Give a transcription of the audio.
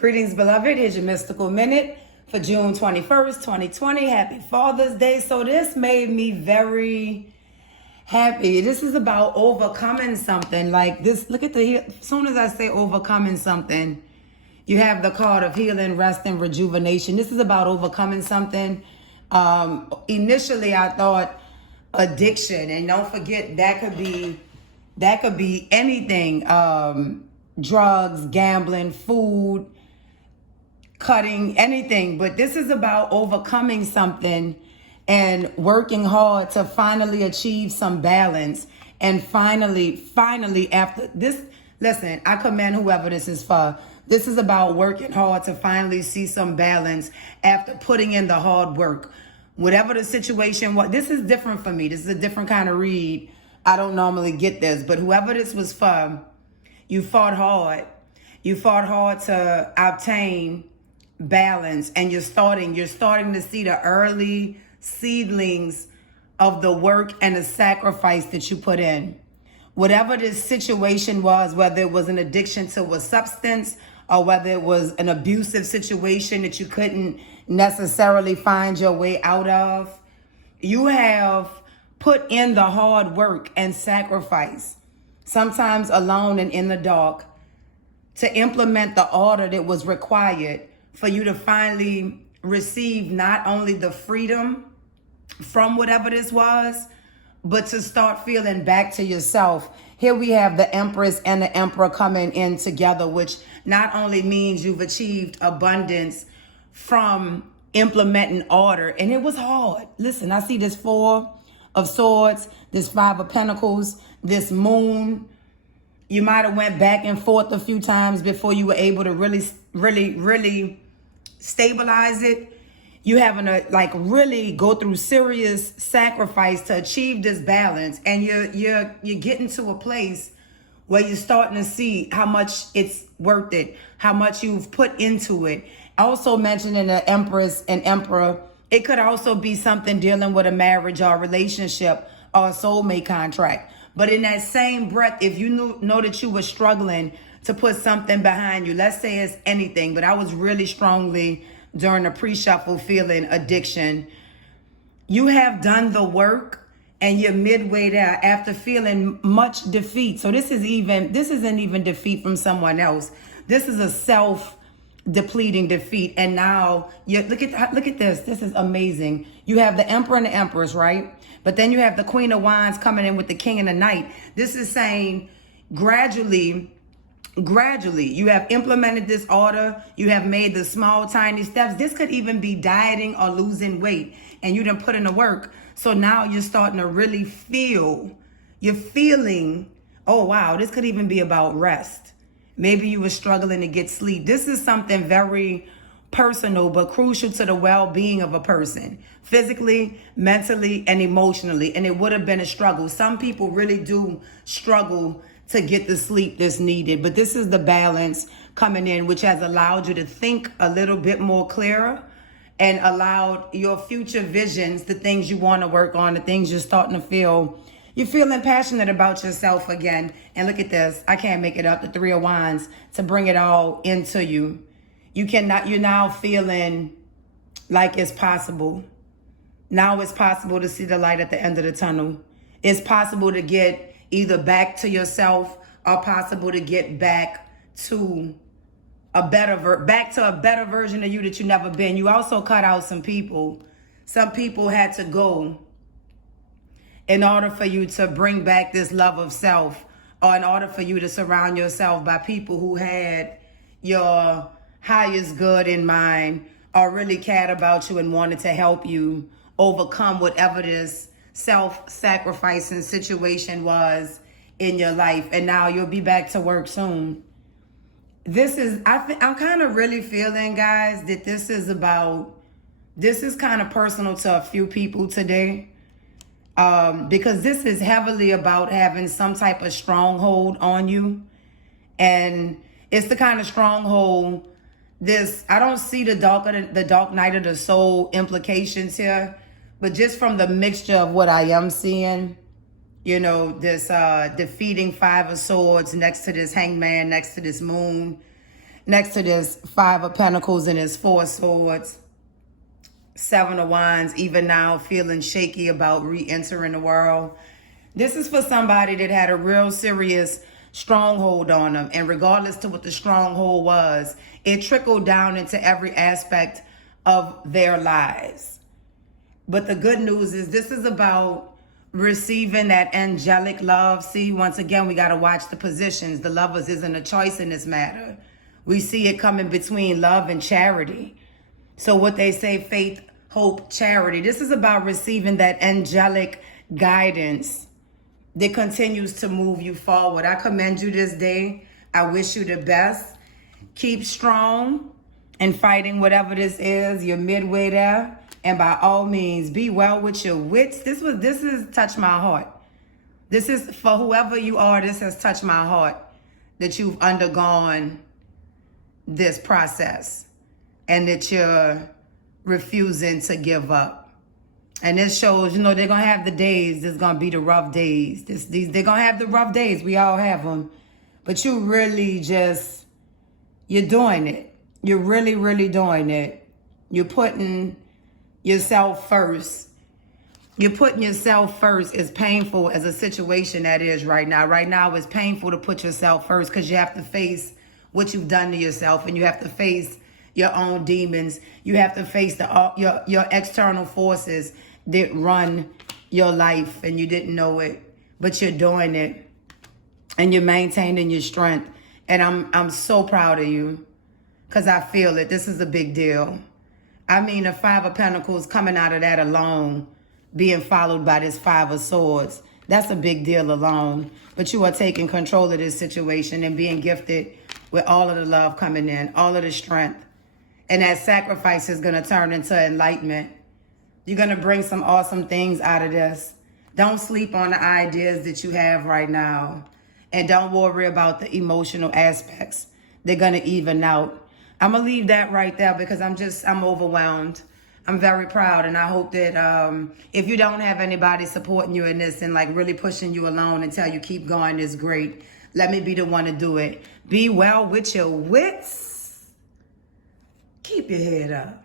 Greetings, beloved. Here's your mystical minute for June 21st, 2020. Happy Father's Day. So this made me very happy. This is about overcoming something like this. Look at as soon as I say overcoming something, you have the card of healing, rest, and rejuvenation. This is about overcoming something. Initially, I thought addiction, and don't forget that could be anything. Drugs, gambling, food, cutting, anything. But this is about overcoming something and working hard to finally achieve some balance. And finally, after this, listen, I commend whoever this is for. This is about working hard to finally see some balance after putting in the hard work. Whatever the situation was, this is different for me. This is a different kind of read. I don't normally get this, but whoever this was for, you fought hard. You fought hard to obtain balance, and you're starting to see the early seedlings of the work and the sacrifice that you put in. Whatever this situation was, whether it was an addiction to a substance or whether it was an abusive situation that you couldn't necessarily find your way out of, you have put in the hard work and sacrifice, sometimes alone and in the dark, to implement the order that was required for you to finally receive not only the freedom from whatever this was, but to start feeling back to yourself. Here we have the Empress and the Emperor coming in together, which not only means you've achieved abundance from implementing order, and it was hard. Listen, I see this Four of Swords, this Five of Pentacles, this Moon. You might have went back and forth a few times before you were able to really stabilize it. You having to really go through serious sacrifice to achieve this balance, and you're getting to a place where you're starting to see how much it's worth it, how much you've put into it. Also mentioning the Empress and Emperor, it could also be something dealing with a marriage or a relationship or a soulmate contract. But in that same breath, if you know that you were struggling to put something behind you, let's say it's anything, but I was really strongly during the pre-shuffle feeling addiction. You have done the work and you're midway there after feeling much defeat. So this isn't even defeat from someone else. This is a self-depleting defeat. And now you look at this. This is amazing. You have the Emperor and the Empress, right? But then you have the Queen of Wands coming in with the King and the Knight. This is saying gradually, you have implemented this order. You have made the small, tiny steps. This could even be dieting or losing weight, and you done put in the work. So now you're starting to really you're feeling, oh, wow, this could even be about rest. Maybe you were struggling to get sleep. This is something very personal, but crucial to the well-being of a person, physically, mentally, and emotionally. And it would have been a struggle. Some people really do struggle to get the sleep that's needed. But this is the balance coming in, which has allowed you to think a little bit more clearer and allowed your future visions, the things you want to work on, the things you're starting to feel. You're feeling passionate about yourself again. And look at this. I can't make it up. The Three of Wands to bring it all into you. You're now feeling like it's possible. Now it's possible to see the light at the end of the tunnel. It's possible to get either back to yourself or possible to get back to a better version of you that you've never been. You also cut out some people. Some people had to go in order for you to bring back this love of self, or in order for you to surround yourself by people who had your highest good in mind or really cared about you and wanted to help you overcome whatever this self-sacrificing situation was in your life. And now you'll be back to work soon. I'm kind of really feeling, guys, that this is kind of personal to a few people today. Because this is heavily about having some type of stronghold on you. And it's the kind of stronghold, I don't see the dark night of the soul implications here, but just from the mixture of what I am seeing, this defeating Five of Swords next to this Hangman, next to this Moon. Next to this, 5 of Pentacles and his 4 swords. 7 of Wands, even now feeling shaky about re-entering the world. This is for somebody that had a real serious stronghold on them. And regardless to what the stronghold was, it trickled down into every aspect of their lives. But the good news is this is about receiving that angelic love. See, once again, we got to watch the positions. The lovers isn't a choice in this matter. We see it coming between love and charity. So what they say, faith, hope, charity. This is about receiving that angelic guidance that continues to move you forward. I commend you this day. I wish you the best. Keep strong and fighting whatever this is. You're midway there. And by all means, be well with your wits. This has touched my heart. This is for whoever you are. This has touched my heart that you've undergone this process and that you're refusing to give up. And this shows, they're going to have the days. There's going to be the rough days. They're going to have the rough days. We all have them. But you really you're doing it. You're really, really doing it. You're putting yourself first. You're putting yourself first, as painful as a situation that is right now. Right now, it's painful to put yourself first because you have to face what you've done to yourself, and you have to face your own demons. You have to face your external forces that run your life, and you didn't know it, but you're doing it, and you're maintaining your strength. And I'm so proud of you because I feel it. This is a big deal. I mean, the 5 of Pentacles coming out of that alone, being followed by this 5 of Swords. That's a big deal alone. But you are taking control of this situation and being gifted with all of the love coming in, all of the strength. And that sacrifice is going to turn into enlightenment. You're going to bring some awesome things out of this. Don't sleep on the ideas that you have right now. And don't worry about the emotional aspects. They're going to even out. I'm going to leave that right there because I'm overwhelmed. I'm very proud. And I hope that if you don't have anybody supporting you in this and like really pushing you along and tell you keep going is great, let me be the one to do it. Be well with your wits. Keep your head up.